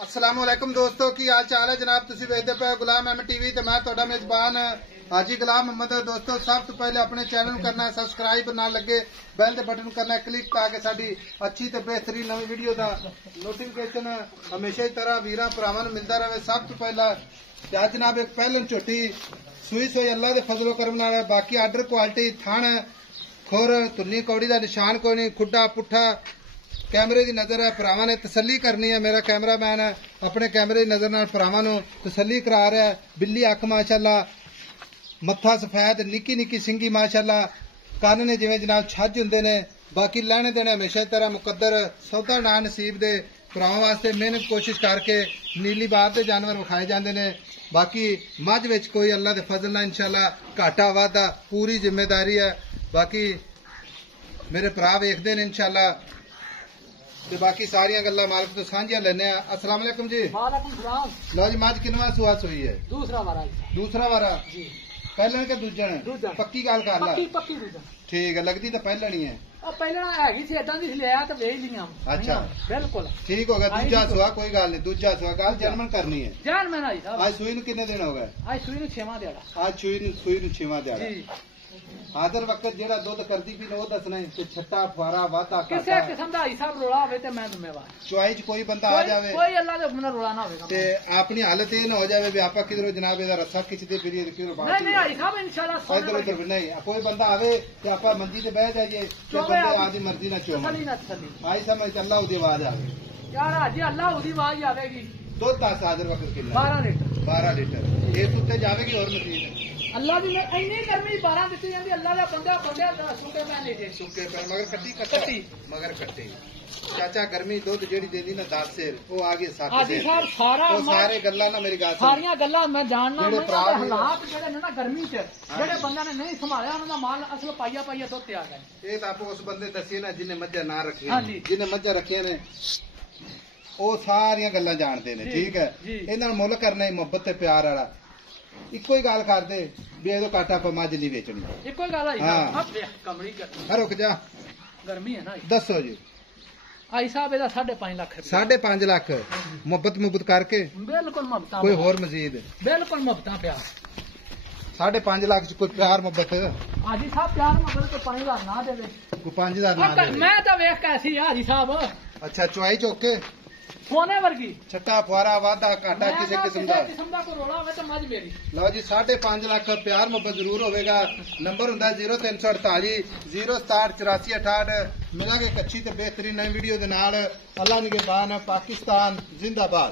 अस्सलामुअलैकुम दोस्तों की हाल चाल है जनाब। तुसी वेखदे पे गुलाम अहमद टीवी ते मैं तुहाडा मेजबान हाजी गुलाम अहमद। दोस्तों सब तो पहले अपने चैनल को करना है सब्सक्राइब, ना लगे बैल के बटन करना है क्लिक ताकि साडी अच्छी ते बेहतरीन नवी वीडियो का नोटिफिकेशन हमेशा ही तरह वीर भरावां नूं मिलता रहे। सब तो पहला क्या जनाब एक पहलन झोटी सूई सोई अल्लाह के फजलो करम नाल है। बाकी आर्डर क्वालिटी थान खुर तुन्नी कौड़ी का निशान कोई नहीं, खुडा पुठा कैमरे की नजर है। भरावां ने तसली करनी है। मेरा कैमरामैन है अपने कैमरे की नजर नाल भरावां नूं तसली करा रहा है। बिल्ली अख माशाअल्लाह, मत्था सफेद, निक्की निक्की सिंगी माशाअल्लाह, कन्न ने जिवें जनाब छज हुंदे ने। बाकी लैने देने हमेशा तरह मुकद्दर सौदा ना नसीब दे भरावां वास्ते मेहनत कोशिश करके नीली बार के जानवर विखाए जाते हैं। बाकी मझ विच कोई अल्लाह के फजल नाल इंशाअल्लाह घाटा वाधा पूरी जिम्मेदारी है। बाकी मेरे भरा वेखदे ने इंशाअल्लाह ते बाकी सारिया गल्लां मालक तो साझिया लेने। अस्सलाम वालेकुम जी। वालेकुम सलाम। लो जी मझ किनवा सुआ सोई है? दूसरा वारा दूसरा वारा जी। पहलन के दूजन? दूजन। पक्की गल कर ला। पक्की दूजन। ठीक है, लगती तो पहलन ही है। पहला हैगी सी इदां दी लिया तो वेच लिया। अच्छा बिल्कुल ठीक हो गया। दूजा सुआ कोई गल नहीं, दूजा सुआ गल जनमन करनी है। जानमन आई साहब। आज सूई नूं कितने दिन हो गए? आज सूई नूं 6वां दिहाड़ा। आज सूई नूं 6वां दिहाड़ा। हाजर वक्त जेड़ा दुध करती पी वो दसना है कि छट्टा फुआरा वाता किसी किस्म का आई साहब रोला होवे ते मैं जिम्मेवार। चुआई च कोई बंदा आ जावे कोई अल्लाह दे हुक्म नाल रोला ना होवेगा ते अपनी हालत ये ना हो जावे भी आपा किधरों जनाब इहदा रस्सा खिचदे फिरिए ते किधरों बाहर नहीं आई साहब इंशाल्लाह इधर उधर नहीं। कोई बंदा आवे ते आपा मंजी ते बैठ जाइए ते बंदे आदी मर्जी ना चोम आई समझ अल्लाह उदी आवाज आवे यार हाजी अल्लाह उदी आवाज आवेगी। दुध दस हाजर वक्त कितना? 12 लीटर। 12 लीटर ये उत्ते जावेगी और मशीन अल्लाह दी इन्नी गर्मी 12 दित्ती जांदी। अल्लाह दा बंदा सुके पै नहीं जे सुके पै मगर कट्टी मगर कट्टी चाचा गर्मी दुध जेड़ी देदी ना 10 सेर वो आ गई 7 हाजी साहब सारा वो सारे गल्ला ना मेरी गल सारियां गल्ला मैं जानना हालात जेड़े ने ना गर्मी च जेड़े बंदा ने नहीं संभालिया उन्हां दा माल असल पाइया पाइया दुध ते आ गए। ये तो आप उस बंदे दसी ना जिन्हें मज्जा ना रखी जिन्हें मज्जा रखिया ने वो सारियां गल्लां जानते ने। ठीक है इन्हां मुल करना ही मुहब्बत ते प्यार वाला। इको ही गल कर दे भी एदो घाटा आप मझ नहीं बेचनी। इको ही गल आई साहब कमरी रुक जा गर्मी है ना दसो जी। आई साहब एदा 5.5 लाख रुपया। 5.5 लाख मुहब्बत करके बिल्कुल मुहब्बत कोई होर मजीद बिल्कुल मुहब्बत प्यार 5.5 लाख च कोई प्यार मुहब्बत हाजी साहब प्यार मुहब्बत को 5,000 ना देवे कोई 5,000 ना देवे। मैं तो वेख कैसी हाजी साहब अच्छा चुआई चौके सोने वर्गी छट्टा फुआरा वादा घाटा किसी किस्म का कोई रोला होवे तो मज मेरी। लो जी 5.5 लाख प्यार मुहब्बत जरूर होगा। नंबर हुंदा 0348 067 84 68। मिलांगे एक अच्छी ते बेहतरीन नई वीडियो दे नाल। अल्लाह निगहबान। पाकिस्तान जिंदाबाद।